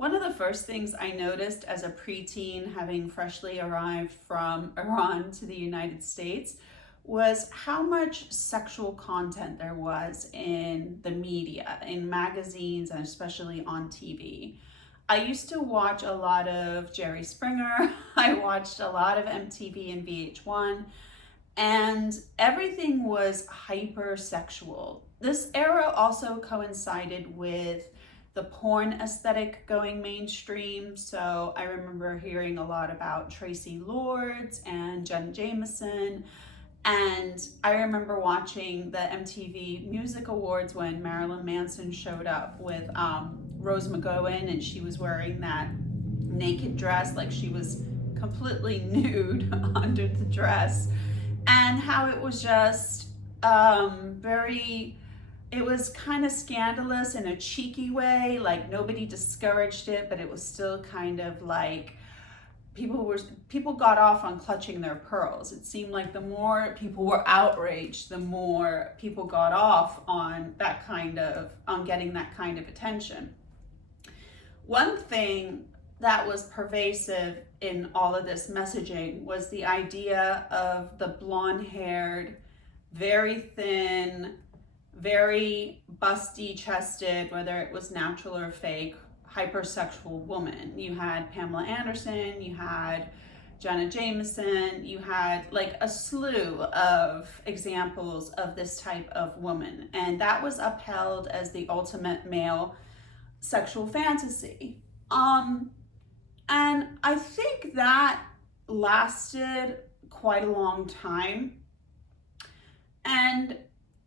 One of the first things I noticed as a preteen, having freshly arrived from Iran to the United States, was how much sexual content there was in the media, in magazines, and especially on TV. I used to watch a lot of Jerry Springer. I watched a lot of MTV and VH1, and everything was hypersexual. This era also coincided with the porn aesthetic going mainstream. So I remember hearing a lot about Tracy Lords and Jen Jameson. And I remember watching the MTV Music Awards when Marilyn Manson showed up with Rose McGowan, and she was wearing that naked dress, like she was completely nude under the dress, and how it was just very, it was kind of scandalous in a cheeky way. Like nobody discouraged it, but it was still kind of like people got off on clutching their pearls. It seemed like the more people were outraged, the more people got off on getting that kind of attention. One thing that was pervasive in all of this messaging was the idea of the blonde-haired, very thin, very busty chested, whether it was natural or fake, hypersexual woman. You had Pamela Anderson, you had Jenna Jameson, you had like a slew of examples of this type of woman. And that was upheld as the ultimate male sexual fantasy. And I think that lasted quite a long time. And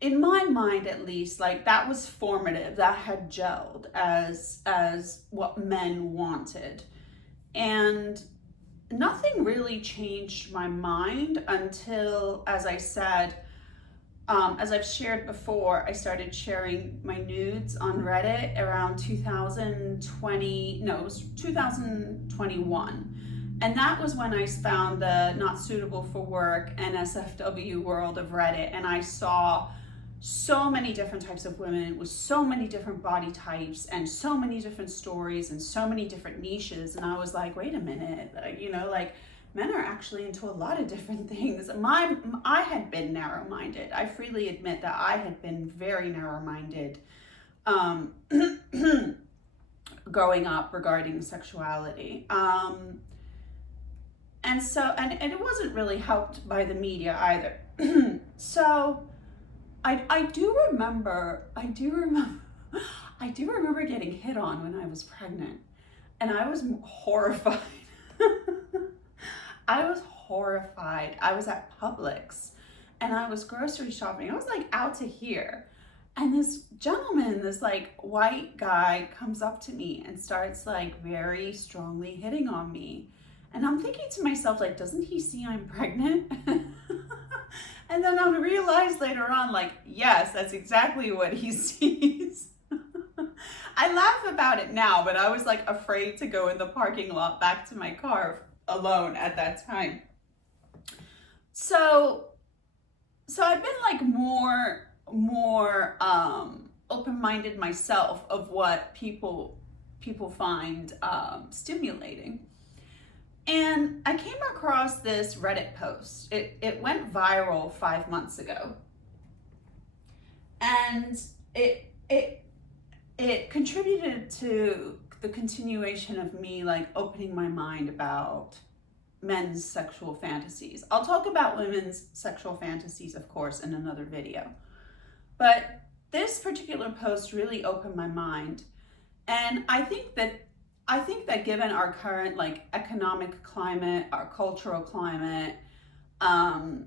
in my mind, at least, like that was formative, that had gelled as what men wanted. And nothing really changed my mind until, as I said, as I've shared before, I started sharing my nudes on Reddit around 2020, no, it was 2021. And that was when I found the not suitable for work NSFW world of Reddit. And I saw so many different types of women with so many different body types and so many different stories and so many different niches. And I was like, wait a minute, like men are actually into a lot of different things. I had been narrow-minded. I freely admit that I had been very narrow-minded growing up regarding sexuality. And it wasn't really helped by the media either. So I do remember getting hit on when I was pregnant, and I was horrified. I was horrified. I was at Publix and I was grocery shopping. I was like out to here. And this gentleman, this like white guy comes up to me and starts like very strongly hitting on me. And I'm thinking to myself, like, doesn't he see I'm pregnant? And then I realized later on, like, yes, that's exactly what he sees. I laugh about it now, but I was like afraid to go in the parking lot back to my car alone at that time. So I've been like more open-minded myself of what people find stimulating. And I came across this Reddit post. It went viral 5 months ago. And it contributed to the continuation of me like opening my mind about men's sexual fantasies. I'll talk about women's sexual fantasies, of course, in another video. But this particular post really opened my mind. And I think that given our current like economic climate, our cultural climate, how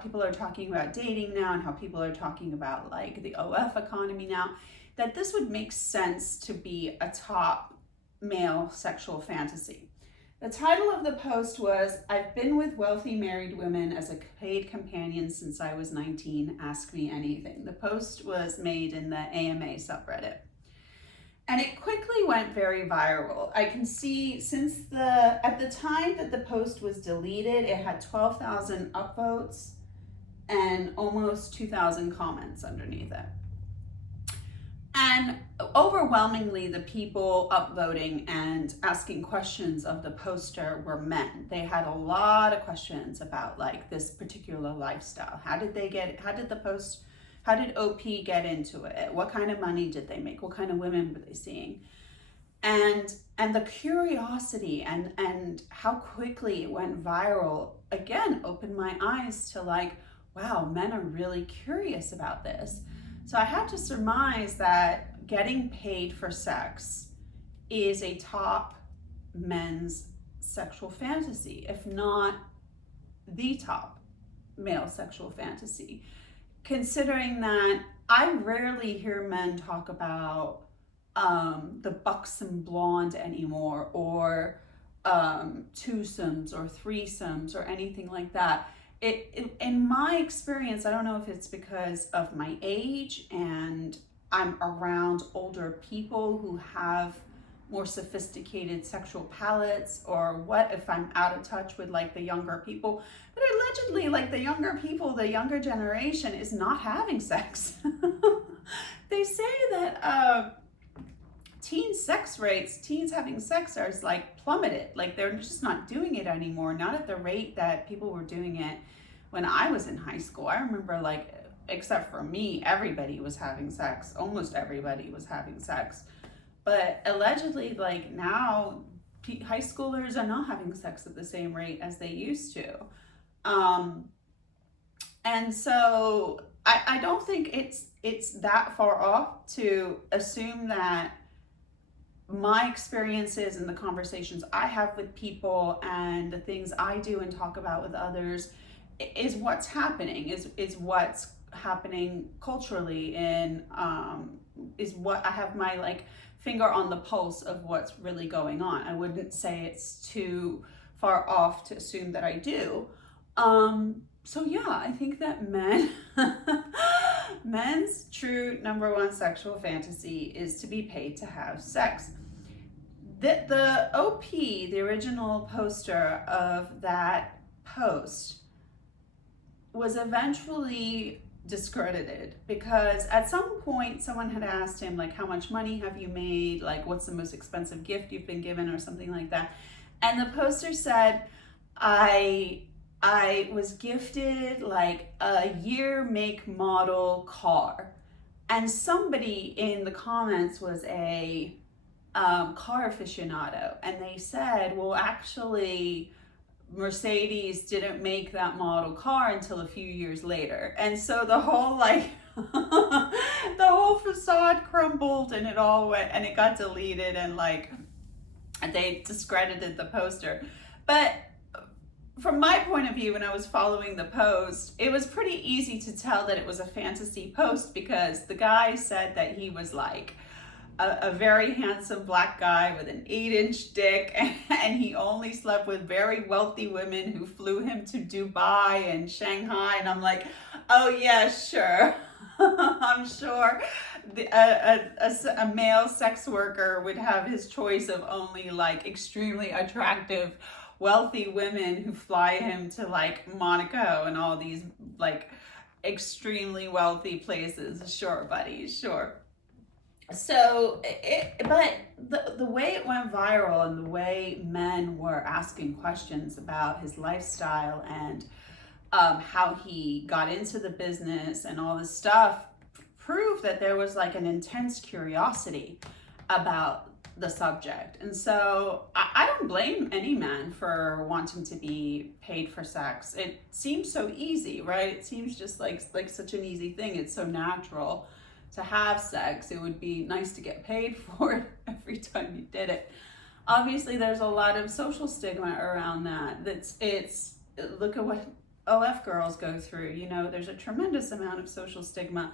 people are talking about dating now, and how people are talking about like the OF economy now, that this would make sense to be a top male sexual fantasy. The title of the post was, "I've been with wealthy married women as a paid companion since I was 19, ask me anything." The post was made in the AMA subreddit. And it quickly went very viral. I can see at the time that the post was deleted, it had 12,000 upvotes and almost 2,000 comments underneath it. And overwhelmingly, the people upvoting and asking questions of the poster were men. They had a lot of questions about like this particular lifestyle. How did OP get into it? What kind of money did they make? What kind of women were they seeing? And the curiosity and how quickly it went viral again opened my eyes to like, wow, men are really curious about this. So I had to surmise that getting paid for sex is a top men's sexual fantasy, if not the top male sexual fantasy, considering that I rarely hear men talk about the buxom blonde anymore, or twosomes or threesomes or anything like that. In my experience, I don't know if it's because of my age and I'm around older people who have more sophisticated sexual palates, or what, if I'm out of touch with like the younger people. But allegedly, like the younger people, the younger generation is not having sex. They say that teens having sex are like plummeted. Like they're just not doing it anymore, not at the rate that people were doing it when I was in high school. I remember, like, except for me, everybody was having sex. Almost everybody was having sex. But allegedly, like now, high schoolers are not having sex at the same rate as they used to. And so I don't think it's that far off to assume that my experiences and the conversations I have with people and the things I do and talk about with others is what's happening, is what's happening culturally, and is what I have my like finger on the pulse of what's really going on. I wouldn't say it's too far off to assume that I do. So yeah, I think that men's true number one sexual fantasy is to be paid to have sex. The OP, the original poster of that post, was eventually discredited because at some point someone had asked him, like, how much money have you made? Like, what's the most expensive gift you've been given, or something like that. And the poster said, I was gifted like a year, make, model car. And somebody in the comments was a car aficionado, and they said, well, actually, Mercedes didn't make that model car until a few years later. And so the whole like the whole facade crumbled, and it all went, and it got deleted, and like they discredited the poster. But from my point of view, when I was following the post, it was pretty easy to tell that it was a fantasy post, because the guy said that he was like a very handsome black guy with an 8-inch dick, and he only slept with very wealthy women who flew him to Dubai and Shanghai. And I'm like, oh yeah, sure. I'm sure a male sex worker would have his choice of only like extremely attractive wealthy women who fly him to like Monaco and all these like extremely wealthy places. Sure, buddy, sure. So but the way it went viral, and the way men were asking questions about his lifestyle and how he got into the business and all this stuff, proved that there was like an intense curiosity about the subject. And so I don't blame any man for wanting to be paid for sex. It seems so easy, right? It seems just like such an easy thing. It's so natural to have sex. It would be nice to get paid for it every time you did it. Obviously, there's a lot of social stigma around that. It's look at what OF girls go through. You know, there's a tremendous amount of social stigma.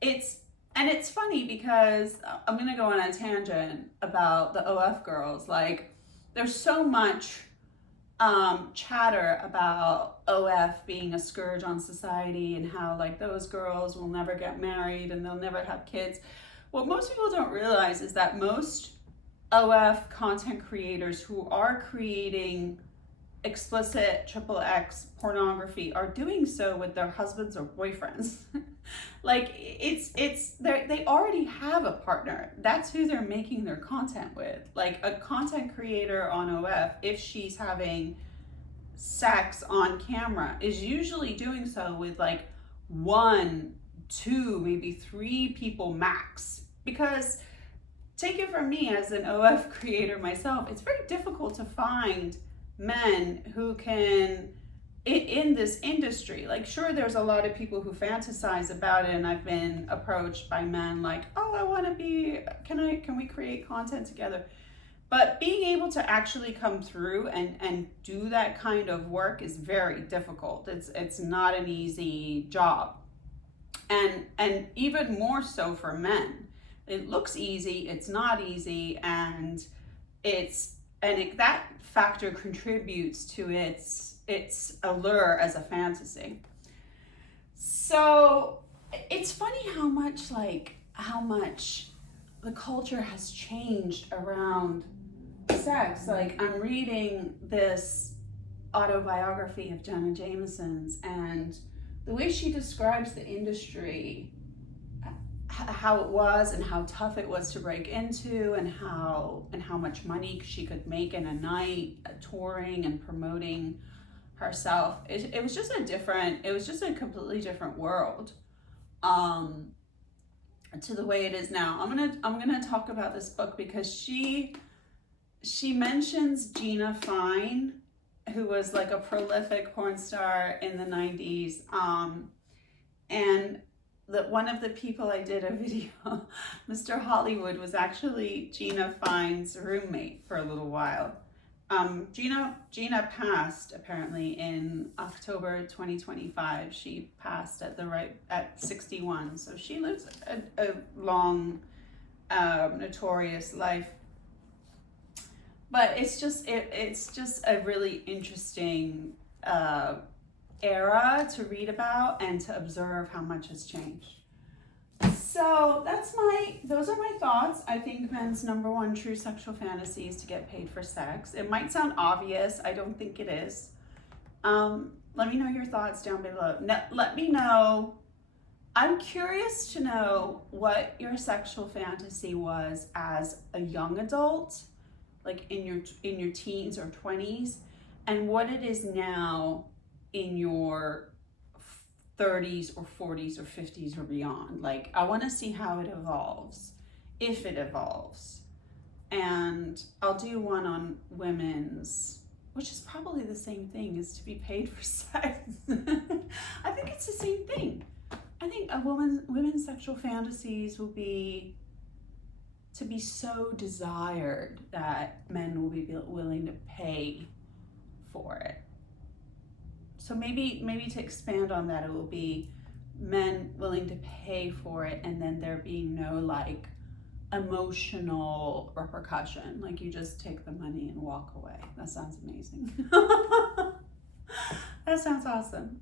And it's funny because I'm gonna go on a tangent about the OF girls. Like, there's so much chatter about OF being a scourge on society, and how like those girls will never get married and they'll never have kids. What most people don't realize is that most OF content creators who are creating explicit triple X pornography are doing so with their husbands or boyfriends. Like they already have a partner. That's who they're making their content with. Like a content creator on OF, if she's having sex on camera, is usually doing so with like one, two, maybe three people max. Because take it from me as an OF creator myself, it's very difficult to find men who can in this industry. Like, sure, there's a lot of people who fantasize about it, and I've been approached by men like, oh, I want to be, can we create content together? But being able to actually come through and do that kind of work is very difficult. It's not an easy job. And even more so for men. It looks easy, it's not easy, and that factor contributes to its allure as a fantasy. So it's funny how much the culture has changed around sex. Like, I'm reading this autobiography of Jenna Jameson's, and the way she describes the industry, how it was and how tough it was to break into, and how much money she could make in a night touring and promoting herself. It was just a completely different world to the way it is now. I'm gonna talk about this book because she mentions Gina Fine, who was like a prolific porn star in the 90s, and one of the people I did a video, Mr. Hollywood, was actually Gina Fine's roommate for a little while. Gina passed apparently in October 2025. She passed at 61. So she lives a long, notorious life. But it's just a really interesting era to read about and to observe how much has changed. So those are my thoughts. I think men's number one true sexual fantasy is to get paid for sex. It might sound obvious. I don't think it is. Let me know your thoughts down below. Let me know. I'm curious to know what your sexual fantasy was as a young adult, like in your teens or 20s, and what it is now in your 30s or 40s or 50s or beyond. Like, I want to see how it evolves, if it evolves. And I'll do one on women's, which is probably the same thing as to be paid for sex. I think it's the same thing. I think women's sexual fantasies will be to be so desired that men will be willing to pay for it. So maybe to expand on that, it will be men willing to pay for it, and then there being no like emotional repercussion. Like, you just take the money and walk away. That sounds amazing. That sounds awesome.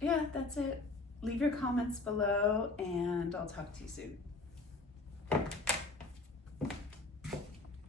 Yeah, that's it. Leave your comments below, and I'll talk to you soon.